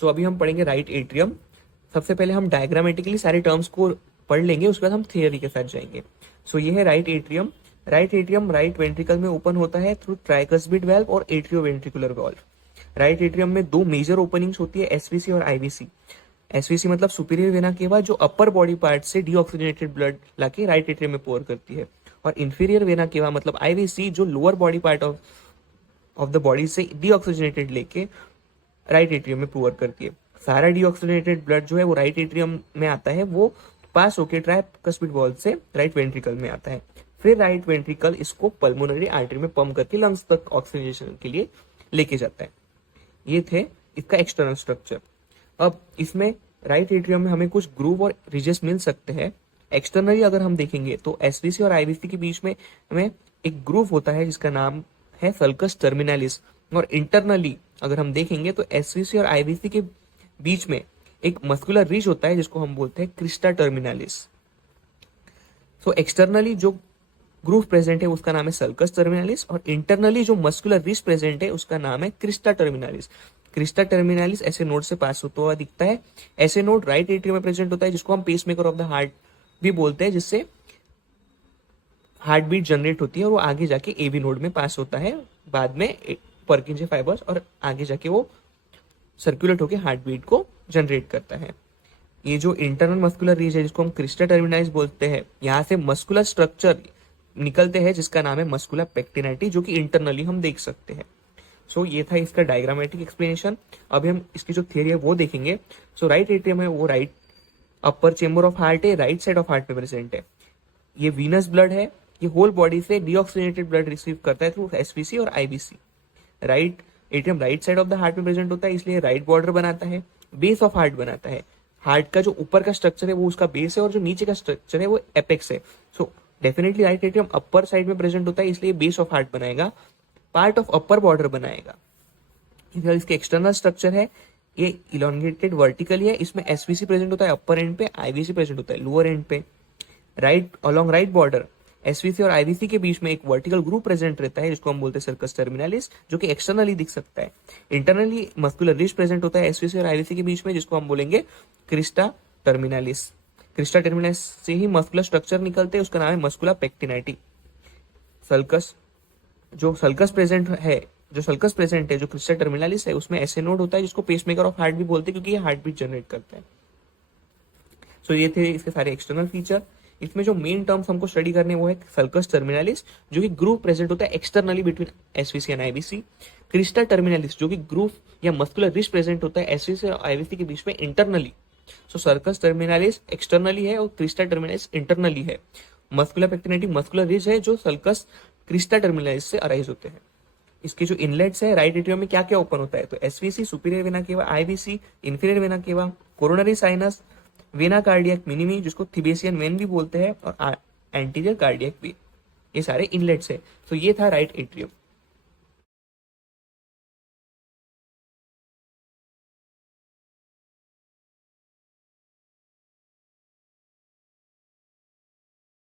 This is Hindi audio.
सो अभी हम पढ़ेंगे राइट एट्रियम। सबसे पहले हम डायग्रामेटिकली सारे टर्म्स को पढ़ लेंगे, उसके बाद हम थियरी के साथ जाएंगे। सो ये है right atrium. Right atrium right ventricle में ओपन होता है थ्रू ट्राइकस्पिड वाल्व और एट्रियोवेंट्रिकुलर वाल्व। राइट एट्रियम में दो मेजर ओपनिंग्स होती है, एसवीसी और आईवीसी। एसवीसी मतलब सुपीरियर वेना केवा, जो अपर बॉडी पार्ट से डीऑक्सीजनेटेड ब्लड लाके राइट एट्रियम में पोर करती है, और इंफीरियर वेना केवा मतलब आईवीसी, जो lower body part of the body से डीऑक्सीजनेटेड लेके राइट एट्रियम में पोर करती है। सारा डीऑक्सीजनेटेड ब्लड जो है वो राइट एट्रियम में आता है, वो पास होके ट्राइकस्पिड वाल्व से राइट वेंट्रिकल में आता है। फिर राइट वेंट्रिकल इसको पल्मोनरी आर्टरी में पंप करके लंग्स तक ऑक्सीजनेशन के लिए लेके जाता है। ये थे इसका एक्सटर्नल स्ट्रक्चर। अब इसमें राइट एट्रियम में हमें कुछ ग्रूव और रिजेस मिल सकते हैं। एक्सटर्नली अगर हम देखेंगे तो एसवीसी और आईवीसी के बीच में हमें एक ग्रूव होता है जिसका नाम है सल्कस टर्मिनालिस, और इंटरनली अगर हम देखेंगे तो एसवीसी और आईवीसी के बीच में एक मस्कुलर रिज होता है जिसको हम बोलते हैं क्रिस्टा टर्मिनालिस। सो एक्सटर्नली जो ग्रूव प्रेजेंट है उसका नाम है सल्कस टर्मिनालिस, और इंटरनली जो मस्कुलर रिज प्रेजेंट है उसका नाम है क्रिस्टा टर्मिनालिस। क्रिस्टा टर्मिनालिस ऐसे नोड से पास होता हुआ दिखता है। ऐसे नोड राइट एट्रियम में प्रेजेंट होता है जिसको हम पेसमेकर ऑफ द हार्ट भी बोलते हैं, जिससे हार्ट बीट जनरेट होती है और वो आगे जाके एबी नोड में पास होता है, बाद में पर्किंजे फाइबर्स, और आगे जाके वो सर्कुलेट होकर हार्ट बीट को जनरेट करता है। ये जो इंटरनल मस्कुलर रीज है जिसको हम क्रिस्टा टर्मिनालिस बोलते हैं, यहाँ से मस्कुलर स्ट्रक्चर निकलते हैं जिसका नाम है मस्कुला पेक्टिनाइटी, जो कि इंटरनली हम देख सकते हैं। सो ये था इसका डायग्रामेटिक एक्सप्लेनेशन। अभी हम इसकी जो थियरी है वो देखेंगे। सो राइट एट्रियम है वो right upper chamber of heart है, राइट साइड ऑफ हार्ट में प्रेजेंट है। ये वीनस ब्लड है, ये होल बॉडी से डीऑक्सीजनेटेड ब्लड रिसीव करता है थ्रू एसवीसी और IVC. Right atrium right side of the heart में प्रेजेंट होता है, इसलिए राइट बॉर्डर बनाता है, बेस ऑफ हार्ट बनाता है। हार्ट का जो ऊपर का स्ट्रक्चर है वो उसका बेस है, और जो नीचे का स्ट्रक्चर है वो एपेक्स है। So definitely right atrium upper side में प्रेजेंट होता है, इसलिए बेस ऑफ हार्ट बनाएगा, पार्ट ऑफ अपर बॉर्डर बनाएगा। इधर इसके एक्सटर्नल स्ट्रक्चर है, ये इलोंगेटेड वर्टिकली है, इसमें एसवीसी प्रेजेंट होता है अपर एंड पे, आईवीसी प्रेजेंट होता है लोअर एंड पे। Right along right border SVC और आईवीसी के बीच में एक वर्टिकल ग्रुप प्रेजेंट रहता है जिसको हम बोलते हैं सर्कस टर्मिनालिस, जो कि एक्सटर्नली दिख सकता है। इंटरनली मस्कुलर रिज प्रेजेंट होता है एसवीसी और आईवीसी के बीच में, जिसको हम बोलेंगे क्रिस्टा टर्मिनालिस। क्रिस्टा टर्मिनालिस से ही मस्कुलर स्ट्रक्चर निकलते हैं, उसका नाम है मस्कुला पेक्टिनाइटी। सल्कस जो सल्कस प्रेजेंट है जो क्रिस्टा टर्मिनालिस है, उसमें ऐसे नोड होता है जिसको पेसमेकर ऑफ हार्ट भी बोलते हैं, क्योंकि ये हार्ट बीट जनरेट करता है। सो ये थे इसके सारे एक्सटर्नल फीचर। इसमें जो मेन टर्म्स हमको स्टडी करने वो है सल्कस टर्मिनालिस, जो कि ग्रूव प्रेजेंट होता है externally between SVC and IVC. Crista terminalis जो कि ग्रूव या मस्कुलर रिज प्रेजेंट होता है एसवीसी और आईवीसी के बीच में इंटरनली। सो सर्कस टर्मिनालिस एक्सटर्नली है और क्रिस्टा टर्मिनालिस इंटरनली है। मस्कुलर पेक्टिनाइटी मस्कुलर रिज है जो सल्कस क्रिस्टा टर्मिनालिस से अराइज होते हैं। इसके जो इनलेट्स है राइट एट्रियम में क्या क्या ओपन होता है, तो SVC superior vena cava, IVC inferior vena cava, coronary sinus, vena cardiac minimi जिसको थिबेसियन वेन भी बोलते हैं, और एंटीरियर कार्डियक वेन, ये सारे इनलेट्स है। तो ये था राइट एट्रियम।